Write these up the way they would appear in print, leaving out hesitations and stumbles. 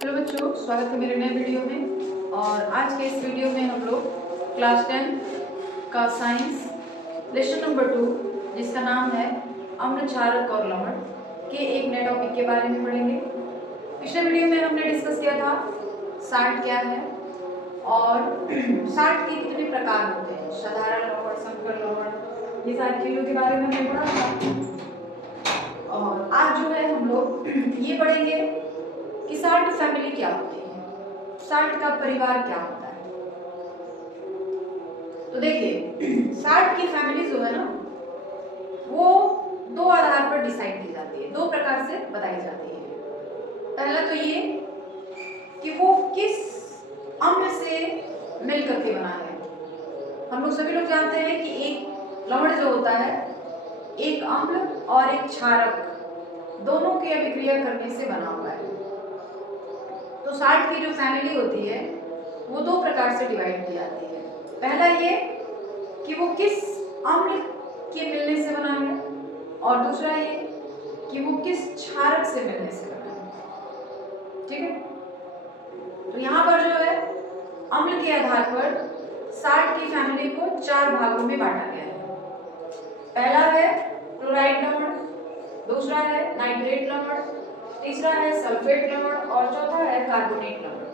Hello बच्चों, स्वागत है मेरे नए वीडियो में। और आज के इस वीडियो में हम लोग क्लास 10 का साइंस लेसन नंबर 2 जिसका नाम है अम्ल, क्षारक और लवण के एक नए टॉपिक के बारे में पढ़ेंगे। पिछले वीडियो में हमने डिस्कस किया था साल्ट क्या है और साल्ट के कितने प्रकार होते हैं, साधारण लवण, संकर लवण, ये सारी चीज़ों के बारे में हमने पढ़ा था। और आज जो है हम लोग ये पढ़ेंगे कि साल्ट फैमिली क्या होती है, साल्ट का परिवार क्या होता है। तो देखिए, साल्ट की फैमिली जो है ना, वो दो आधार पर डिसाइड की जाती है, दो प्रकार से बताई जाती है। पहला तो ये कि वो किस अम्ल से मिलकर के बना है। हम लोग सभी लोग जानते हैं कि एक लवण जो होता है, एक अम्ल और एक क्षारक दोनों के अभिक्रिया करने से बना हुआ है। तो साल्ट की जो फैमिली होती है वो दो प्रकार से डिवाइड की जाती है। पहला ये कि वो किस अम्ल के मिलने से बना है, और दूसरा ये कि वो किस क्षारक से मिलने से बना है। ठीक है, तो यहाँ पर जो है अम्ल के आधार पर साल्ट की फैमिली को चार भागों में बांटा गया है। पहला है क्लोराइड लवण, दूसरा है नाइट्रेट लवण, तीसरा है सल्फेट लवण और चौथा है कार्बोनेट लवण।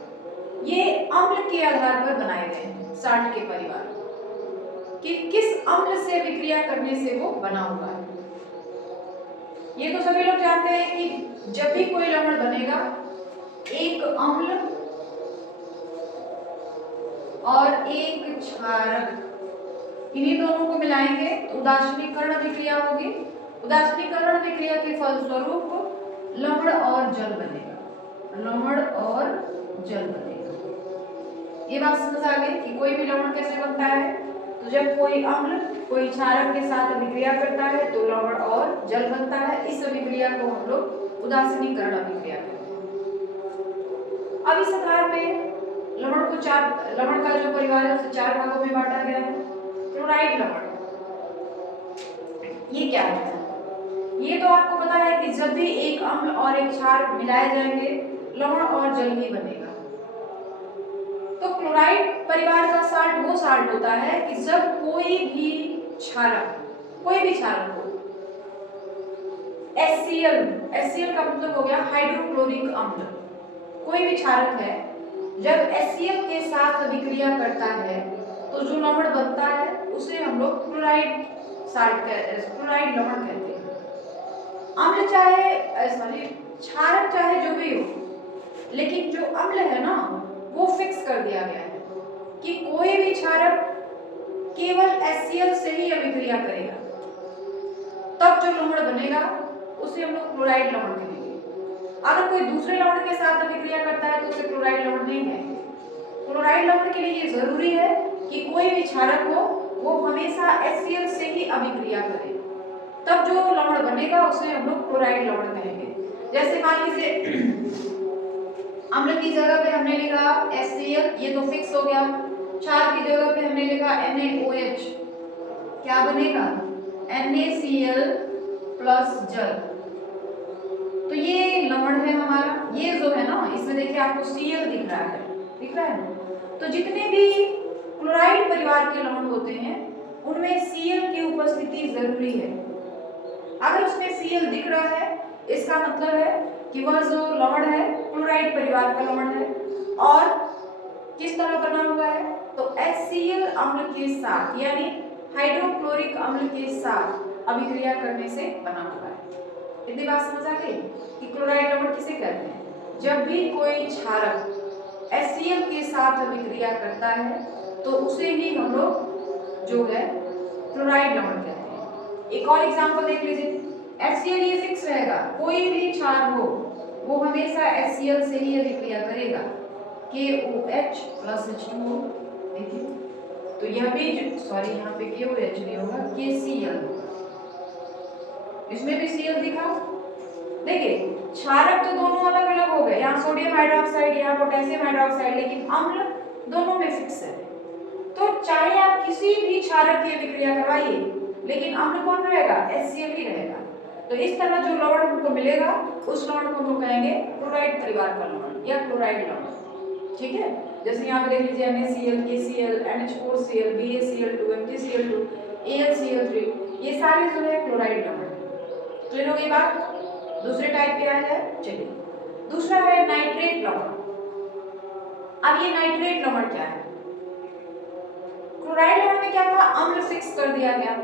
ये अम्ल के आधार पर बनाए गए हैं साल्ट के परिवार, कि किस अम्ल से विक्रिया करने से वो बना हुआ है। ये तो सभी लोग जानते हैं कि जब भी कोई लवण बनेगा, एक अम्ल और एक क्षारक, इन्हीं दोनों को मिलाएंगे तो उदासीनीकरण अभिक्रिया होगी। उदासीनीकरण अभिक्रिया के फलस्वरूप लवण और जल बनेगा, लवण और जल बनेगा। ये बात समझ आ गई कि कोई भी लवण कैसे बनता है। तो जब कोई अम्ल कोई क्षारक के साथ अभिक्रिया करता है तो लवण और जल बनता है। इस अभिक्रिया को हम लोग उदासीनीकरण अभिक्रिया कहते हैं। अब इस आधार पे लवण का जो परिवार है उसे चार भागों में बांटा गया है। क्लोराइड लवण, ये क्या है? ये तो आपको पता है कि जब भी एक अम्ल और एक क्षार मिलाए जाएंगे, लवण और जल ही बनेगा। तो क्लोराइड परिवार का साल्ट वो साल्ट होता है कि जब कोई भी क्षारक हो, HCl का मतलब हो गया हाइड्रोक्लोरिक अम्ल, कोई भी क्षारक है, जब HCl के साथ अभिक्रिया करता है तो जो लवण बनता है उसे हम लोग क्लोराइड लवण कहते हैं। अम्ल क्षारक चाहे जो भी हो, लेकिन जो अम्ल है ना, वो फिक्स कर दिया गया है कि कोई भी क्षारक केवल HCl से ही अभिक्रिया करेगा, तब जो लवण बनेगा उसे हम लोग क्लोराइड लवण कहेंगे। अगर कोई दूसरे लवण के साथ अभिक्रिया करता है तो उसे क्लोराइड लवण नहीं कहेंगे। क्लोराइड लवण के लिए ये जरूरी है कि कोई भी क्षारक हो वो हमेशा HCl से ही अभिक्रिया करे, तब जो लवण बनेगा उसे हम लोग क्लोराइड लवण कहेंगे। जैसे मान लीजिए अम्ल की जगह पे हमने लिखा HCl, ये तो फिक्स हो गया। क्षार की जगह पे हमने लिखा NaOH, क्या बनेगा? NaCl प्लस जल। तो ये लवण है हमारा। ये जो है ना, इसमें देखिए आपको Cl दिख रहा है ना? तो जितने भी क्लोराइड परिवार के लवण होते हैं उनमें Cl की उपस्थिति जरूरी है। अगर उसमें Cl दिख रहा है, इसका मतलब है कि वह जो लवण है क्लोराइड परिवार का लवण है। और किस तरह बना हुआ है? तो HCl अम्ल के साथ, यानी हाइड्रोक्लोरिक अम्ल के साथ अभिक्रिया करने से बना हुआ है। इतनी बात समझ आ गई कि क्लोराइड लवण किसे कहते हैं? जब भी कोई क्षारक HCl के साथ अभिक्रिया करता है तो उसे ही हम लोग जो है क्लोराइड लवण कहते हैं। एक और एग्जांपल देख लीजिए, HCl ये फिक्स रहेगा, कोई भी क्षार हो वो हमेशा HCl से ही अभिक्रिया करेगा, KOH प्लस H2O। देखिए, तो यह भी यहाँ पे KOH नहीं होगा, KCl होगा। इसमें भी Cl दिखा। देखिए, क्षारक तो दोनों अलग अलग हो गए, यहाँ सोडियम हाइड्रोक्साइड, यहाँ पोटेशियम हाइड्रोक्साइड, लेकिन अम्ल दोनों में फिक्स है। तो चाहे आप किसी भी क्षारक की अभिक्रिया करवाइए, लेकिन अम्ल कौन रहेगा? HCl ही रहेगा। तो इस तरह जो लवण हमको मिलेगा उस लवण को हम लोग कहेंगे क्लोराइड परिवार का लवण या क्लोराइड लवण। ठीक है, जैसे यहाँ पे देख लीजिए NaCl, KCl, NH4Cl, BaCl2, MgCl2, AlCl3, ये सारे जो है क्लोराइड लवण है। क्लियर हो गई बात? दूसरे टाइप पे आ जाए, चलिए दूसरा है नाइट्रेट लवण। अब ये नाइट्रेट लवण क्या है? क्लोराइड लवण में क्या था, अम्ल फिक्स कर दिया गया,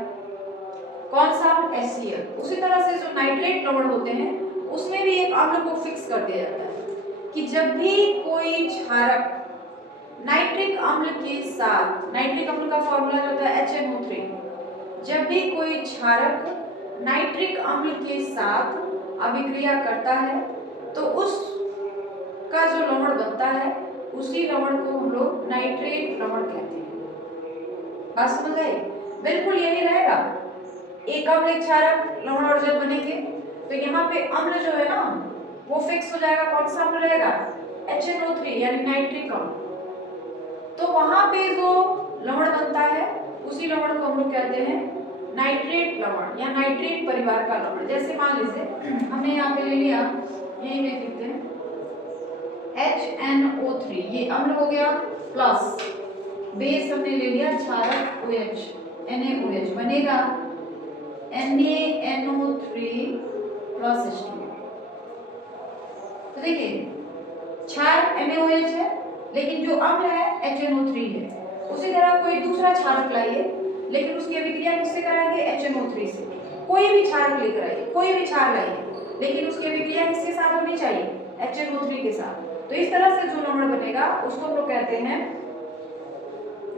कौन सा, HCl। उसी तरह से जो नाइट्रेट लवण होते हैं उसमें भी एक अम्ल को फिक्स कर दिया जाता है कि जब भी कोई क्षारक नाइट्रिक अम्ल के साथ, नाइट्रिक अम्ल का फॉर्मूला जो होता है HNO3, जब भी कोई क्षारक नाइट्रिक अम्ल के साथ अभिक्रिया करता है तो उसका जो लवण बनता है उसी लवण को हम लोग नाइट्रेट लवण कहते हैं। बात समझ आई? बिल्कुल यही रहेगा, एक अम्ल एक क्षारक लवण और जल बनेंगे तो यहाँ पे अम्ल जो है ना वो फिक्स हो जाएगा, कौन सा अम्ल रहेगा, HNO3 यानी नाइट्रिक अम्ल। तो वहां पे जो लवण बनता है उसी लवण को हम लोग कहते हैं नाइट्रेट लवण या नाइट्रेट परिवार का लवण। जैसे मान लीजिए हमने यहाँ पे ले लिया, यही लिख देते हैं HNO3, ये अम्ल हो गया, प्लस बेस हमने ले लिया क्षारक OH, NaOH बनेगा NaNO3 प्लस H2। तो देखिए क्षार NaOH है लेकिन जो अम्ल है HNO3 है। उसी तरह कोई दूसरा क्षारक लाइए लेकिन उसकी अभिक्रिया किससे कराएंगे, HNO3 से। कोई भी क्षारक लेकर आइए, कोई भी क्षार लाइए लेकिन उसकी अभिक्रिया किसके साथ होनी चाहिए, HNO3 के साथ। तो इस तरह से जो लवण बनेगा उसको हम लोग कहते हैं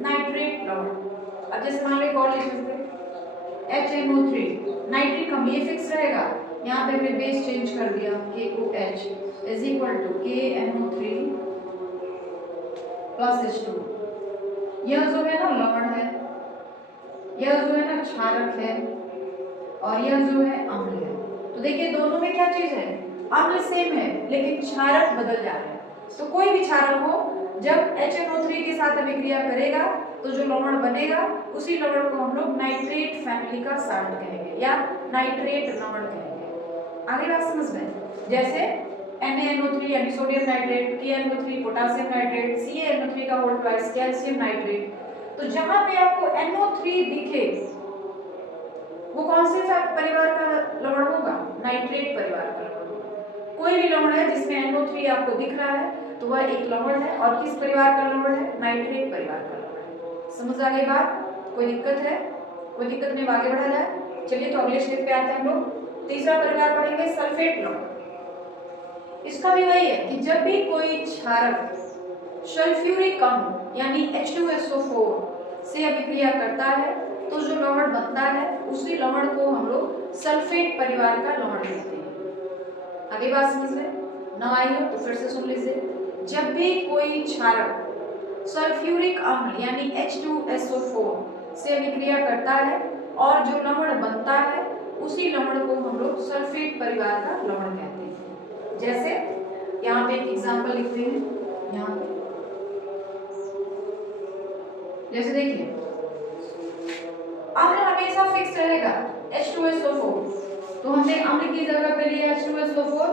नाइट्रेट लवण। अब जैसे मान लो एक और लिख सकते हैं HNO3 नाइट्रिक अम्ल, ये फिक्स रहेगा, यहाँ पे हमने बेस चेंज कर दिया KOH is equal to KNO3 plus H2। यह जो है ना लवण है, यह जो है ना क्षारक है और यह जो है अम्ल है। तो देखिए दोनों में क्या चीज है, अम्ल सेम है लेकिन क्षारक बदल जा रहे हैं। तो कोई भी क्षारक हो जब HNO3 के साथ अभिक्रिया करेगा तो जो लवण बनेगा उसी लवण को हम लोग नाइट्रेट फैमिली का साल्ट कहेंगे या नाइट्रेट लवण कहेंगे। आगे बात समझ में? जैसे NaNO3 यानी sodium nitrate, KNO3 potassium nitrate, CaNO3 का होल ट्वाइस कैल्शियम नाइट्रेट। तो जहां पे आपको NO3 दिखे वो कौन से परिवार का लवण होगा, नाइट्रेट परिवार का लवण होगा। कोई भी लवण है जिसमें NO3 आपको दिख रहा है तो वह एक लवण है और किस परिवार का लवण है, नाइट्रेट परिवार का लवण है। समझ आ गई बात? कोई दिक्कत है? कोई दिक्कत नहीं, आगे बढ़ा जाए। चलिए तो अगले स्टेप पे आते हैं हम लोग। तीसरा परिवार पढ़ेंगे सल्फेट लवण। इसका भी वही है कि जब भी कोई क्षारक सल्फ्यूरिक अम्ल यानी H2SO4 से अभिक्रिया करता है तो जो लवण बनता है उसी लवण को हम लोग सल्फेट परिवार का लवण कहते हैं। आगे बात समझ में न आई हो तो फिर से सुन लीजिए। जब भी कोई क्षारक सल्फ्यूरिक अम्ल यानी H2SO4 से अभिक्रिया करता है और जो लवण बनता है उसी लवण को हम लोग सल्फेट परिवार का लवण कहते हैं। जैसे यहाँ पे एक एग्जांपल लिखते हैं, यहाँ पे जैसे देखिए अम्ल हमेशा फिक्स रहेगा H2SO4, तो हमने अम्ल की जगह पे लिया H2SO4,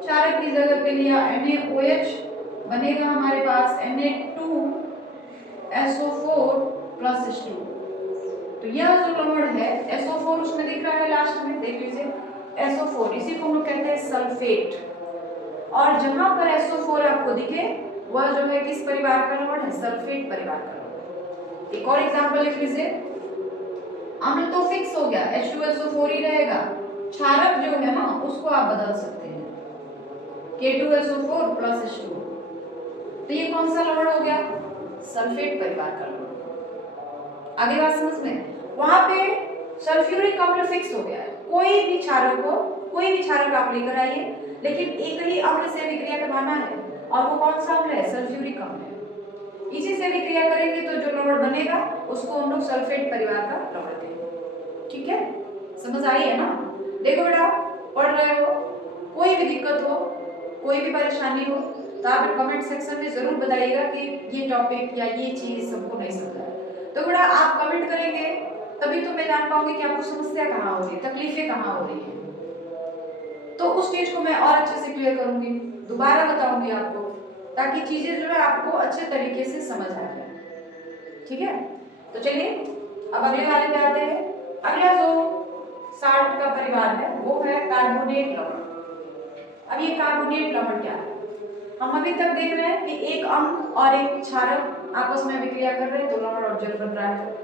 क्षारक की जगह पे लिया NaOH, बनेगा हमारे पास Na2SO4 प्लस H2। तो यह जो लवण है SO4 उसमें दिख रहा है लास्ट में, देख लीजिए SO4, इसी को हम लोग कहते हैं सल्फेट। और जहां पर SO4 आपको दिखे वह जो है किस परिवार का लवण है, सल्फेट परिवार का लवण। एक और एग्जांपल लिख लीजिए। अम्ल तो फिक्स हो गया, H2SO4 ही रहेगा, क्षारक जो है ना उसको आप बदल सकते हैं, K2SO4 प्लस H2। तो ये कौन सा लवण हो गया, सल्फेट परिवार का लवण। आगे बात समझ में? वहां पे सल्फ्यूरिक अम्ल फिक्स हो गया है, कोई भी क्षारक आप लेकर आइए लेकिन एक ही अम्ल से अभिक्रिया करवाना है और वो कौन सा अम्ल है, सल्फ्यूरिक अम्ल है। इसी से भी क्रिया करेंगे तो जो लवण बनेगा उसको हम लोग सल्फेट परिवार का लवण कहेंगे। ठीक है, समझ आई है ना? देखो बेटा पढ़ रहे हो, कोई भी दिक्कत हो, कोई भी परेशानी हो तो आप कमेंट सेक्शन में जरूर बताइएगा कि ये टॉपिक या ये चीज सबको नहीं समझा है। तो बेटा आप कमेंट करेंगे तभी तो मैं जान पाऊंगी कि आपको समस्या कहाँ हो रही है, तकलीफें कहाँ हो रही है। उस चीज को मैं और अच्छे से क्लियर करूंगी, दोबारा बताऊंगी आपको, ताकि चीजें जो है आपको अच्छे तरीके से समझ आ जाए। ठीक है, तो चलिए अब अगले वाले पे आते हैं। अगला जो साल्ट का परिवार है वो है कार्बोनेट लवण। अब ये कार्बोनेट लवण क्या है? हम अभी तक देख रहे हैं कि एक अम्ल और एक क्षारक आपस में अभिक्रिया कर रहे हैं तो लवण और जल बन रहा है।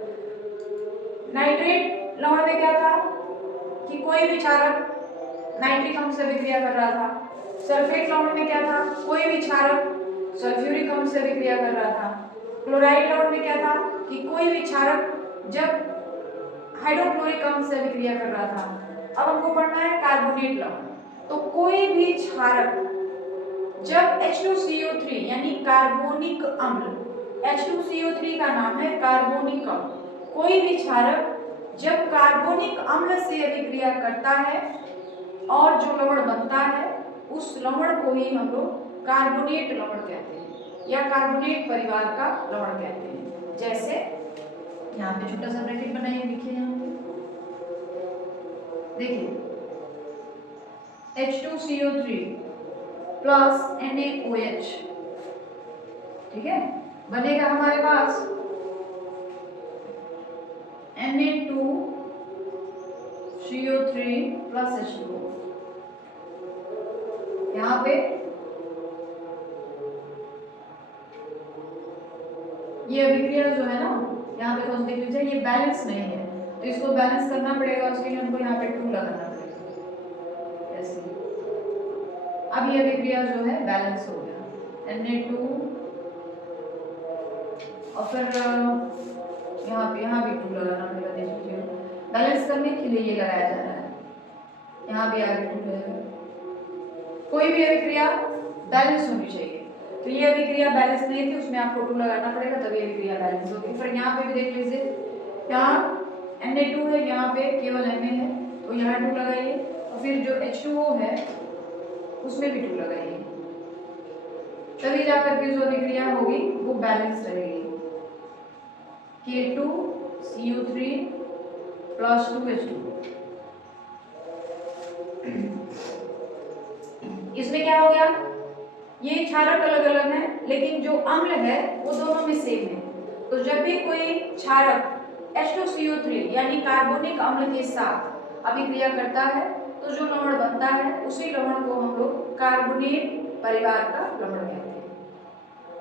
नाइट्रेट लवण में क्या था कि कोई भी क्षारक नाइट्रिक अम्ल से अभिक्रिया कर रहा था। सल्फेट लवण में क्या था? कोई भी क्षारक सल्फ्यूरिक अम्ल से अभिक्रिया कर रहा था। क्लोराइड लवण में क्या था कि कोई भी क्षारक जब हाइड्रोक्लोरिक अम्ल से अभिक्रिया कर रहा था। अब हमको पढ़ना है कार्बोनेट लवण। तो कोई भी क्षारक जब H2CO3 यानी कार्बोनिक अम्ल, H2CO3 का नाम है कार्बोनिक अम्ल, कोई भी क्षारक जब कार्बोनिक अम्ल से अभिक्रिया करता है और जो लवण बनता है उस लवण को ही हम लोग कार्बोनेट लवण कहते हैं या कार्बोनेट परिवार का लवण कहते हैं। जैसे यहाँ पे छोटा सा ब्रैकेट बनाइए, लिखिए यहाँ पे, देखिए H2CO3 प्लस NaOH, ठीक है, बनेगा हमारे पास Na2CO3 प्लस H2O। यहाँ पे ये अभिक्रिया जो है ना, यहाँ पे देख लीजिए ये बैलेंस नहीं है, तो इसको बैलेंस करना पड़ेगा, उसके लिए हमको यहाँ पे 2 लगाना पड़ेगा ऐसे। अब ये अभिक्रिया जो है बैलेंस हो गया Na2 और फिर यहाँ भी 2 लगाना पड़ेगा। देख लीजिए बैलेंस करने के लिए ये लगाया जा रहा है, यहाँ भी आगे 2 रहेगा। कोई भी अभिक्रिया बैलेंस होनी चाहिए, तो ये अभिक्रिया बैलेंस नहीं थी, उसमें आपको 2 लगाना पड़ेगा तभी अभिक्रिया बैलेंस होगी। फिर यहाँ पे भी देख लीजिए, यहाँ Na2 है, यहाँ पे केवल Na है, तो यहाँ 2 लगाइए, और फिर जो H2O है उसमें भी 2 लगाइए, तभी जाकर के जो अभिक्रिया होगी वो बैलेंस रहेगी। K2CO3 plus 2H2। इसमें क्या हो गया, ये क्षारक अलग अलग है लेकिन जो अम्ल है वो दोनों में सेम है। तो जब भी कोई क्षारक H2CO3 यानी कार्बोनिक अम्ल के साथ अभिक्रिया करता है तो जो लवण बनता है उसी लवण को हम लोग कार्बोनेट परिवार का लवण कहते हैं।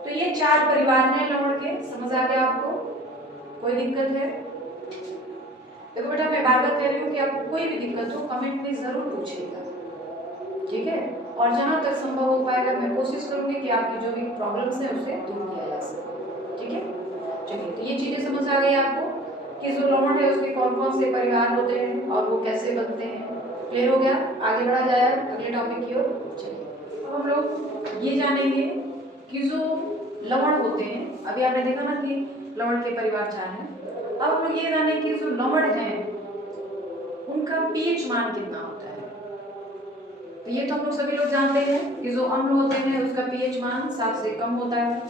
तो ये 4 परिवार हैं लवण के, समझ आ गया आपको? कोई दिक्कत है? देखो बेटा, मैं बार बार कह रही हूँ कि आपको कोई भी दिक्कत हो कमेंट में जरूर पूछिएगा, ठीक है? और जहाँ तक संभव हो पाएगा मैं कोशिश करूंगी कि आपकी जो भी प्रॉब्लम्स है उसे दूर किया जा सके, ठीक है? चलिए, तो ये चीजें समझ आ गई आपको कि जो लवण है उसके कौन कौन से परिवार होते हैं और वो कैसे बनते हैं। क्लियर हो गया? आगे बढ़ा जाए अगले टॉपिक की ओर। चलिए, अब हम लोग ये जानेंगे कि जो लवण होते हैं, अभी आपने देखा ना कि लवण के परिवार 4 हैं। अब हम लोग ये जाने कि जो लवण है उनका पीएच मान कितना होता है। तो ये तो हम लोग सभी लोग जानते हैं कि जो अम्ल होते हैं उसका पीएच मान 7 से कम होता है,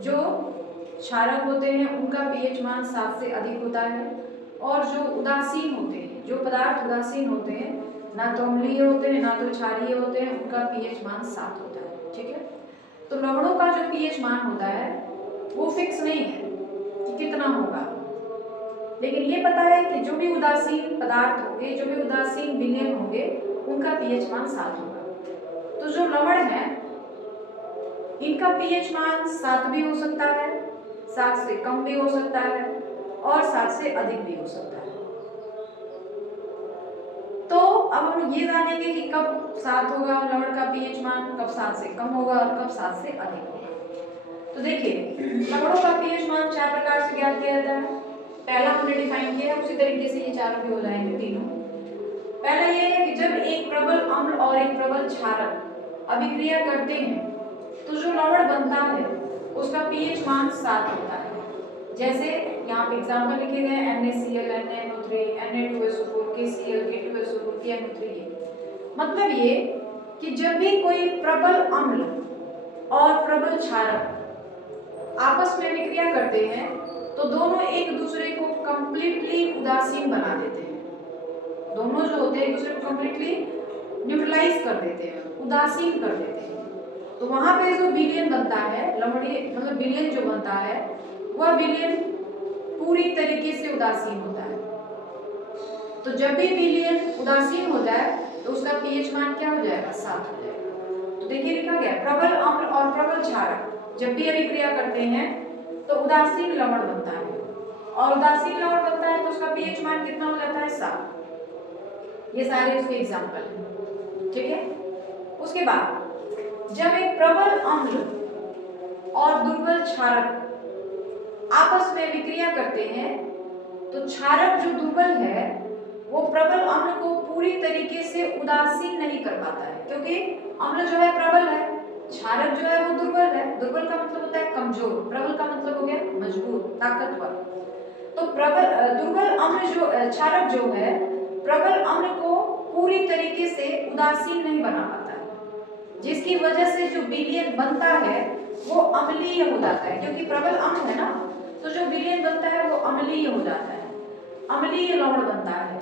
जो क्षारक होते हैं उनका पीएच मान 7 से अधिक होता है, और जो उदासीन होते हैं, जो पदार्थ उदासीन होते हैं, ना तो अम्लीय होते हैं ना तो क्षारीय होते हैं, उनका पीएच मान 7 होता है, ठीक है? तो लवणों का जो पीएच मान होता है वो फिक्स नहीं है कि कितना होगा, लेकिन ये पता है कि जो भी उदासीन पदार्थ होंगे, जो भी उदासीन विलयन होंगे, उनका पीएच मान 7 होगा। तो जो लवण है इनका पीएच मान 7 भी हो सकता है, 7 से कम भी हो सकता है, और 7 से अधिक भी हो सकता है। तो अब हम ये जानेंगे कि कब 7 होगा लवण का पीएच मान, कब 7 से कम होगा और कब 7 से अधिक होगा। तो देखिए, लवणों का पीएच मान 4 प्रकार से ज्ञात किया जाता है। पहला हमने डिफाइन किया, उसी तरीके से ये चारों भी हो जाएंगे तीनों। पहला ये है कि जब एक प्रबल अम्ल और एक प्रबल क्षारक अभिक्रिया करते हैं तो जो लवण बनता है उसका पीएच मान 7 होता है। जैसे यहाँ पे एग्जांपल लिखे गए हैं NaCl, NaNO3, Na2SO4, KCl, K2SO4, KNO3। मतलब ये कि जब भी कोई प्रबल अम्ल और प्रबल क्षारक आपस में अभिक्रिया करते हैं तो दोनों एक दूसरे को कंप्लीटली उदासीन बना देते हैं। दोनों जो होते हैं एक दूसरे को कंप्लीटली न्यूट्रलाइज कर देते हैं, उदासीन कर देते हैं। तो वहां पे जो विलियन बनता है, लमड़ी मतलब विलियन जो बनता है, वह विलियन पूरी तरीके से उदासीन होता है। तो जब भी विलियन उदासीन हो जाए तो उसका पीएच मान क्या हो जाएगा? 7 हो जाएगा। तो देखिए लिखा गया प्रबल अम्ल और प्रबल क्षारक जब भी अभिक्रिया करते हैं तो उदासीन लवण बनता है, और उदासीन लवण बनता है तो उसका पीएच मान कितना हो जाता है? 7। ये सारे उसके एग्जाम्पल हैं, ठीक है। उसके बाद जब एक प्रबल अम्ल और दुर्बल क्षारक आपस में विक्रिया करते हैं तो क्षारक जो दुर्बल है वो प्रबल अम्ल को पूरी तरीके से उदासीन नहीं कर पाता है, क्योंकि अम्ल जो है प्रबल है, क्षारक जो है वो दुर्बल है। दुर्बल का मतलब होता है कमजोर, प्रबल का मतलब हो गया मजबूत, ताकतवर। तो दुर्बल अम्ल जो क्षारक जो है प्रबल अम्ल को पूरी तरीके से उदासीन नहीं बना पाता है, जिसकी वजह से जो विलियन बनता है वो अम्लीय हो जाता है, क्योंकि प्रबल अम्ल है ना, तो जो विलियन बनता है वो अम्लीय हो जाता है, अम्लीय लवण बनता है।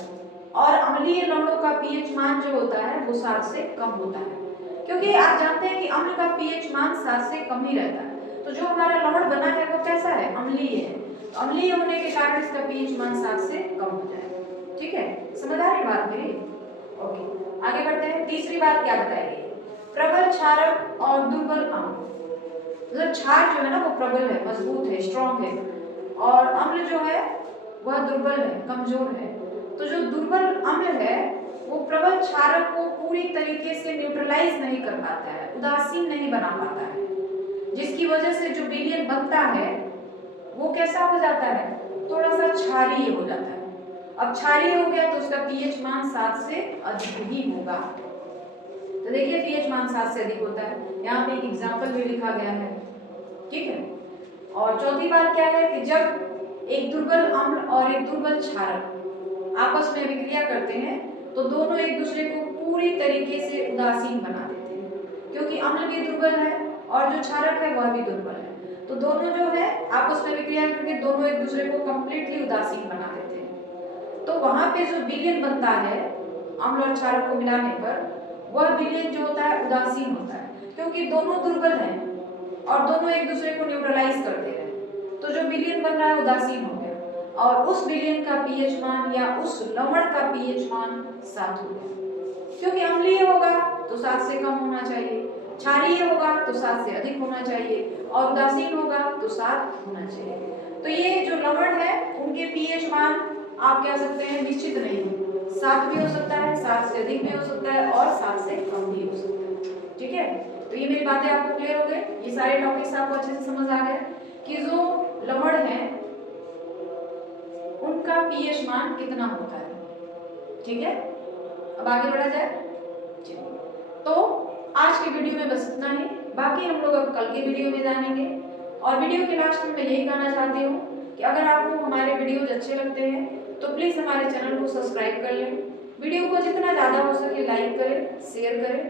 और अम्लीय लवणों का पीएच मान जो होता है वो 7 से कम होता है, क्योंकि आप जानते हैं कि अम्ल का पीएच मान 7 से कम ही रहता है। तो जो हमारा लवण बना है वो कैसा है? अम्लीय है। तो अम्लीय होने के कारण इसका पीएच मान 7 से कम हो जाएगा। ठीक है, समझ आ रही बात मेरी? ओके, आगे बढ़ते हैं। तीसरी बात क्या बताएगी? प्रबल क्षारक और दुर्बल अम्ल। मतलब क्षार जो है ना वो प्रबल है, मजबूत है, स्ट्रॉन्ग है, और अम्ल जो है वह दुर्बल है, कमजोर है। तो जो दुर्बल अम्ल है वो प्रबल क्षारक को पूरी तरीके से न्यूट्रलाइज नहीं कर पाता है, उदासीन नहीं बना पाता है, जिसकी वजह से जो विलियन बनता है वो कैसा हो जाता है? थोड़ा सा क्षारीय हो जाता है। अब क्षारीय हो गया तो उसका पीएच मान 7 से अधिक ही होगा। तो देखिए पीएच मान 7 से अधिक होता है, यहाँ पे एक एग्जाम्पल भी लिखा गया है, ठीक है। और चौथी बात क्या है कि जब एक दुर्बल अम्ल और एक दुर्बल क्षारक आपस में विक्रिया करते हैं तो दोनों एक दूसरे को पूरी तरीके से उदासीन बना देते हैं, क्योंकि अम्ल भी दुर्बल है और जो क्षारक है वह भी दुर्बल है। तो दोनों जो है आपस में विक्रिया करके दोनों एक दूसरे को कंप्लीटली उदासीन बना देते हैं। तो वहां पे जो विलियन बनता है अम्ल और क्षारक को मिलाने पर, वह विलियन जो होता है उदासीन होता है, क्योंकि दोनों दुर्बल हैं और दोनों एक दूसरे को न्यूट्रलाइज कर दे रहे हैं। तो जो विलियन बन रहा है उदासीन हो गया, और उस विलियन का पीएच मान या उस लवण का पीएच मान 7 हो गया, क्योंकि अम्लीय होगा तो 7 से कम होना चाहिए, क्षारीय होगा तो 7 से अधिक होना चाहिए, और उदासीन होगा तो 7 होना चाहिए। तो ये जो लवण है उनके पीएच मान आप कह सकते हैं निश्चित नहीं है, 7 भी हो सकता है, 7 से अधिक भी हो सकता है, और 7 से कम भी हो सकता है। ठीक है, तो ये मेरी बातें आपको क्लियर हो गए? ये सारे टॉपिक्स आपको अच्छे से समझ आ गए कि जो लवण है उनका पीएच मान कितना होता है। ठीक है, अब आगे बढ़ा जाए। तो आज के वीडियो में बस इतना ही, बाकी हम लोग अब कल के वीडियो में जानेंगे। और वीडियो के लास्ट में मैं यही कहना चाहती हूँ कि अगर आपको हमारे वीडियोज अच्छे लगते हैं तो प्लीज़ हमारे चैनल को सब्सक्राइब कर लें, वीडियो को जितना ज़्यादा हो सके लाइक करें, शेयर करें,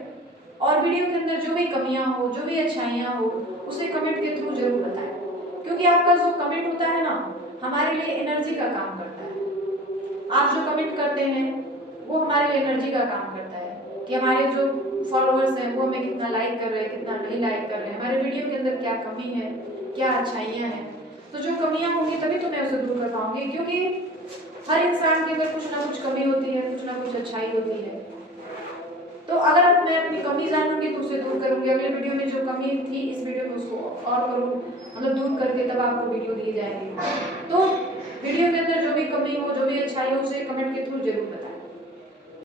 और वीडियो के अंदर जो भी कमियां हो, जो भी अच्छाइयां हो, उसे कमेंट के थ्रू जरूर बताएं, क्योंकि आपका जो कमेंट होता है ना हमारे लिए एनर्जी का काम करता है। आप जो कमेंट करते हैं वो हमारे लिए एनर्जी का काम करता है कि हमारे जो फॉलोअर्स हैं वो हमें कितना लाइक कर रहे हैं, कितना नहीं लाइक कर रहे हैं, हमारे वीडियो के अंदर क्या कमी है, क्या अच्छाइयाँ हैं। तो जो कमियाँ होंगी तभी तो मैं उसे दूर कर पाऊंगी, क्योंकि हर इंसान के अंदर कुछ ना कुछ कमी होती है, कुछ ना कुछ अच्छाई होती है। तो अगर मैं अपनी कमी जानूंगी तो उसे दूर करूंगी। अगले वीडियो में जो कमी थी इस वीडियो में उसको और करूँ, मतलब दूर करके तब आपको वीडियो दिए जाएंगे। तो वीडियो के अंदर जो भी कमी हो, जो भी अच्छाई हो, उसे कमेंट के थ्रू जरूर बताएं।